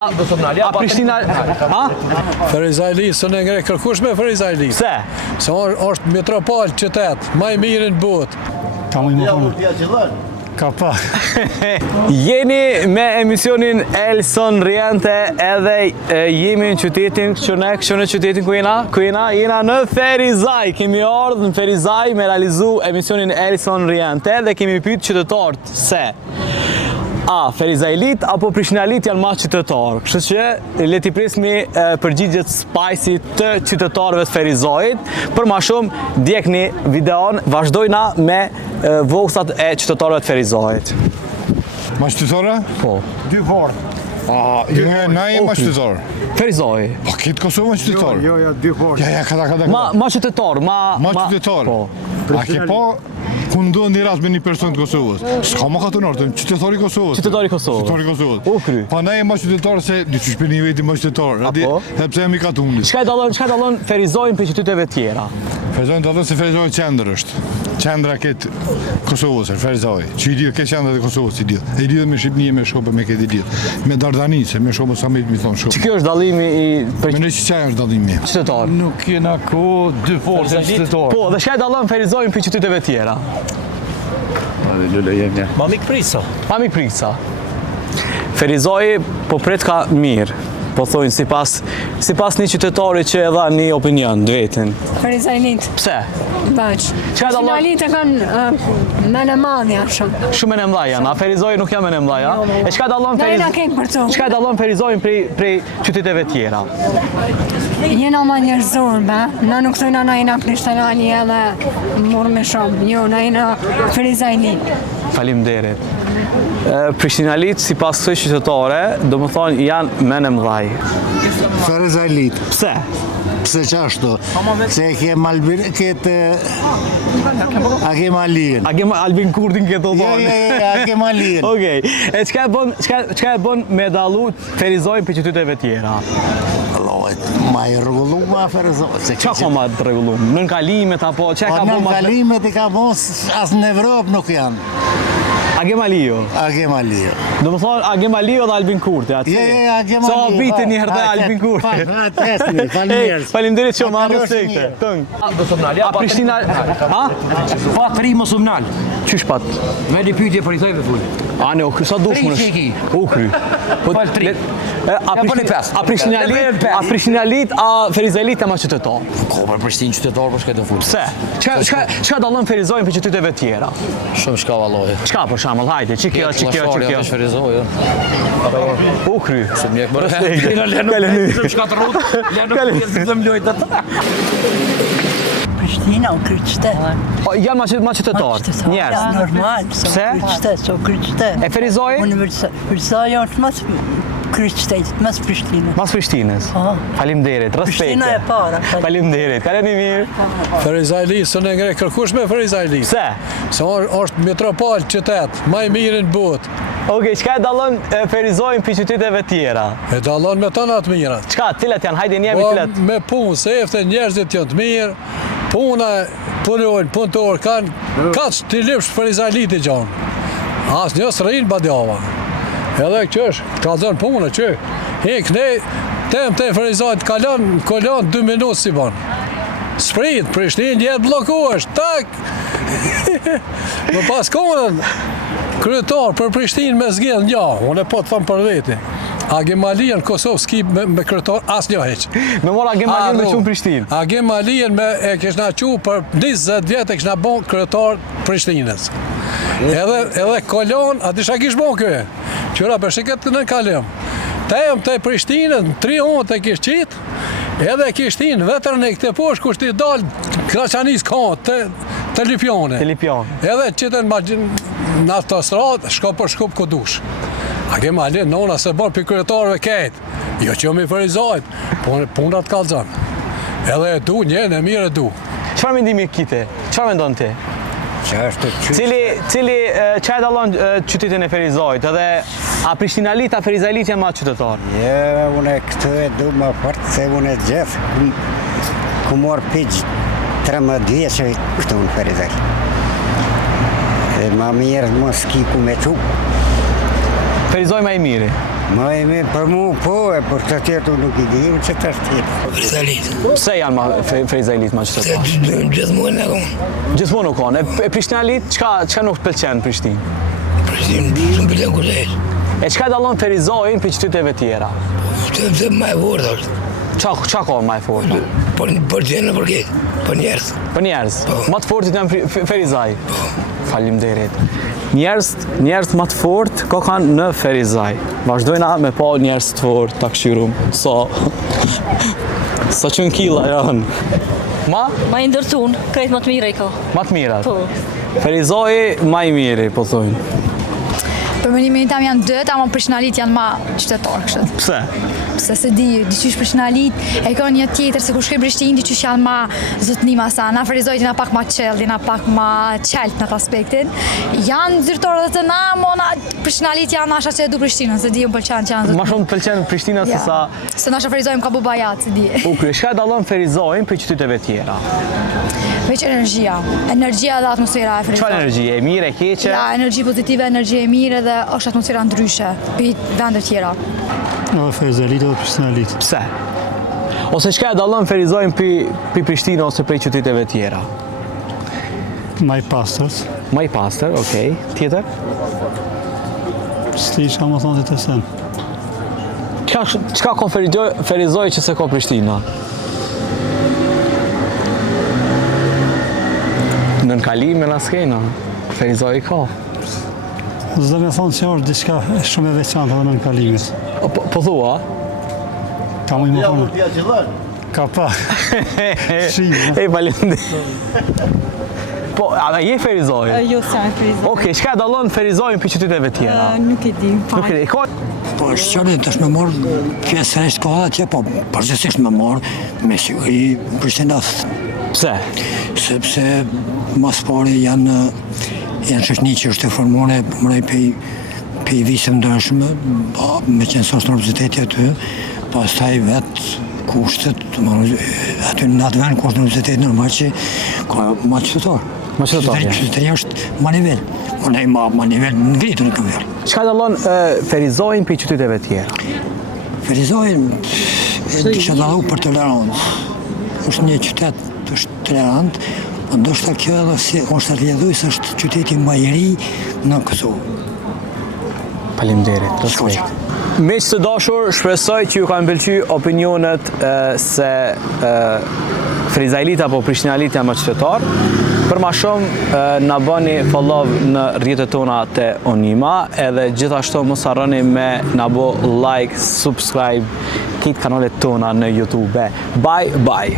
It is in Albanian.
A Prishtina... Ferizajli, së në ngre kërkush me Ferizajli. Pse? Se është metropol qytet, më i mirë në botë. Ka pa. Jeni me emisionin Elson Riente edhe jemi në qytetin, kështu në qytetin ku jena në Ferizaj. Kemi ardhur në Ferizaj me realizu emisionin Elson Riente dhe kemi pyet qytetarët se a Ferizajlit apo Prishinalit janë ma qytetarë. Kështu që le t'i prismi përgjigjet spajsi të qytetarëve të Ferizajit. Për ma shumë, djekni videon, vazhdojna me voksat e qytetarëve të Ferizajit. Ma qytetare? Po. Dy forë. Na e ma qytetarë. Ferizaj. Po, kitë Kosovë ma qytetarë? Jo, dy forë. Ja, kada. Ma qytetarë, Ma qytetarë. A ke pa ku ndonë një rast me një person të Kosovës? S'ka ma katunar, të qytetari Kosovës. Qytetari Kosovës. U kry. Pa na e ma qytetarë se dy që shpër një veti ma qytetarë. E pse e mi katunit. Qka e dalon Ferizajin për qyteteve tjera? Ferizajin dalon se Ferizaj qendër është. Qendra këtë Kosovës është, Ferizaj. Që i dhjë këtë qendra dhe Kosovës i dhjë. E i dhjë me Shqipnije me shkopë me këtë i dhjë. Me Dardanice, me shkopë sa me i thonë shkopë. Që kjo është dalimi i... Me në që qaj është dalimi. Qytetar. Nuk kena ko dy forë të qytetarë. Po, dhe shka e dalon Ferizajin për qyteteve tjera? Mamik Prisa. Ferizaji po pret ka mirë, po thojnë sipas një qytetari që e dha një opinion të vetin. Ferizajlit. Pse? Baq. Prishinalit e kanë me në madhja shumë. Shumë me në mdhaja, a Ferizaji nuk jam me në mdhaja? E çka dallon Çka dallon Ferizajin prej qyteteve tjera? Jena ma njerëzorme, na nuk thojna na jena Prishtinali edhe murë me shumë. Jo, na jena Ferizajlit. Faleminderit. Prishtinalit, si pas kësoj qytetare, do më thonë janë me në mdhaj. Ferizajlit. Pse? Pse qashtu? Se e kem këtë... A kem Alien. A kem Albin Kurtin këtë o thonë? A kem Alien. Okej. E qka e bon me dalu Ferizajin për qyteteve tjera? Ma i rregullu ma Ferizaj. Qa ka ma të rregullu? Nën kalimet apo? Nën kalimet i ka mos, as në Evropë nuk janë. Agem Alio. Do më thonë Agem Alio dhe Albin Kurti, atë? Agem Alio. Sa bitë një herë dhe Albin Kurti. Faleminderit që më arrës tekte. A Prishtina... A? Pat rri mos umnal. Qysh pat? Me një pyetje për i thojve full. A ne, sa dush më nështë? U kry. Fal tri. A Prishinalit, a Ferizajlit e ma qytetar? Ko për Prishtinë qytetar për shka të full. Pse? Qka dallon Ferizajin për qyteteve tjera? Shumë shka vallohi. Qka për shamëll, hajde, që kjo. U kry. Shumë mjek bërë. Shumë shka të rrut, lenu pjesë të mlojt atë. Prishtina u kry qytet. Janë ma qytetar, njerës. Normal, so kry qytet. E Ferizajin? Ferizaj është mas kry qytetit, mas Prishtinës. Mas Prishtinës? Faleminderit, respekte. Prishtina e para. Faleminderit, kaleni mirë. Ferizajli, së në ngre kërkush me Ferizajli. Pse? Se është metropol qytet, më i mirë në botë. Okej, qka e dallon Ferizajin për qyteteve tjera? E dallon me të natë mirat. Qka, cilat janë? Hajde njemi cilat? Me punë, se efte njerëzit janë të mirë, punëtor kanë, kaqë të lipsh Ferizajlit i gjanë. Asë njësë rrinë badjava. Edhe qësh, ka zënë punë, që. Ne, të Ferizajt kalon 2 minutë si banë. Sprit, Prishtinë jetë blokuash, tak! Më pas konën, kryetar për Prishtinë me zgjedh një, unë e po të thëmë për veti. Agem Alien Kosovë s'ki me kryetar asë një heqë. Me mora Agem Alien me qunë Prishtinë? Agem Alien e kishna quë për 20 vjetë e kishna bon kryetar Prishtinës. Edhe kolon, a disha kish bon këve? Qëra për shiket në kalim. Tejem të Prishtinën, 3 onë të kish qitë, edhe kishtin vetërën e këte posh, kushti dalë Kraçanis kanë të Lipjone. Edhe qitën në autostradë, shko për shkup këdush. Agem Alien, nona se bërë për kryetarëve ketë. Jo që jam i Ferizajt, punat kalëzën. Edhe e du, njën e mirë e du. Qëfar mendimi kite? Qëfar mendon ti? Cili qa e dallon qytetin e Ferizajt, edhe a Prishtinalit, a Ferizajlit janë ma qytetar? Unë këtë e du më fort, se unë e gjithë, ku morë pijgjë 13 vjeqë këtu në Ferizajt. Ma mirë mos ki ku me qu. Ferizaj ma i miri? Ma e me për mu po, e për të tjetu nuk I di, që të tjetu. Frizalit. Pse janë Ferizajlit ma Se qytetar? gjithmonë e konë. Gjithmonë u kanë. E Prishtinalit, çka nuk pëlqen Prishtinë? Prishtinë, shumë pëllën kur e ishtë. E çka dallon Ferizajin për qyteteve tjera? Se ma e vorë është. Qa ka ma e fortë? Për gjenë për këtë, për njerës. Për njerëz. Ma të fortit janë Ferizaj. Faleminderit. Njerëz ma të fort ko kanë në Ferizaj. Vazhdojna me pa njerëz të fort, ta këshirum. Sa qënë kila janë. Ma I ndërtun, krejt më të mire I ka. Ma të mirat. Po. Ferizaj ma I miri, po thojnë. Për mendimin tim janë dy, ama Prishnalit janë ma qytetarë kështu. Pse? Pse se di, diqysh Prishnalit e ka një tjetër se kur shkoj Prishtinë diqysh janë ma zotnima sa. Na Ferizajt jena pak ma qell, jena pak ma qelt në atë aspektin. Janë zyrtarë dhe të na, mona Prishnalit janë asha që e du Prishtinën, se di më pëlqen që janë Ma shumë të pëlqen Prishtina se sa... Se nasha Ferizajt më ka bu bajat, se di. Ukry, shka dallon Ferizajin për qyteteve tjera? Veç energjia dhe atmosfera e Ferizajt. Çfarë energji? E mire, e keqe? Ja, energji pozitive, energji e mire dhe është atmosfera ndryshe për vende tjera. Ferizajlit dhe Prishtiнаlit. Pse? Ose çka e dallon Ferizajin për Prishtinë ose për qyteteve tjera? Ma I pastërt. Ma I pastër, okej. Tjetër? S'ti shka më thonë të sen. Çka ka Ferizaj që se ka Prishtina? Në kalime në skena, Ferizaj I ka. Zdo me thonë që është diçka shumë e veçantë edhe në kalimit. Po thua? Ka mu I më thonë. Ka pa. Ej, faleminderit. Po, a je Ferizaj? Jo, s'jam Ferizaj. Okej, çka dallon Ferizajin për qyteteve tjera? Nuk e di. Nuk e di. Po shqorin të është me morë pjesë rejtë ka atje, po përgjithsisht me morë me siguri Prishtinës. Pse? Sepse mas pari janë shoqni që është e formone, mërej pej visëm ndryshme, me qenë sos universiteti aty, pas taj vetë kushtet, aty në atë vend kushtet universiteti normal që ka ma qytetar. Ma qytetar, ja. Qytetëria është ma nivel, ma nivel në ngritur në këmëver. Çka dallon Ferizajin për qyteteve tjera? Ferizajin që dallu për tolerancë. Është një qytet është tolerant, po ndoshta kjo edhe si është rrjedhues është qyteti më I ri në Kosovë. Faleminderit. Respekt. Miq të dashur, shpresoj që ju kanë pëlqyer opinionet se Ferizajlit apo Prishtinalit janë më qytetar. Për ma shumë, na bëni follow në rrjetet tona të Onima, edhe gjithashtu mos harroni me na bë like, subscribe këtë kanalet tona në YouTube. Bye bye.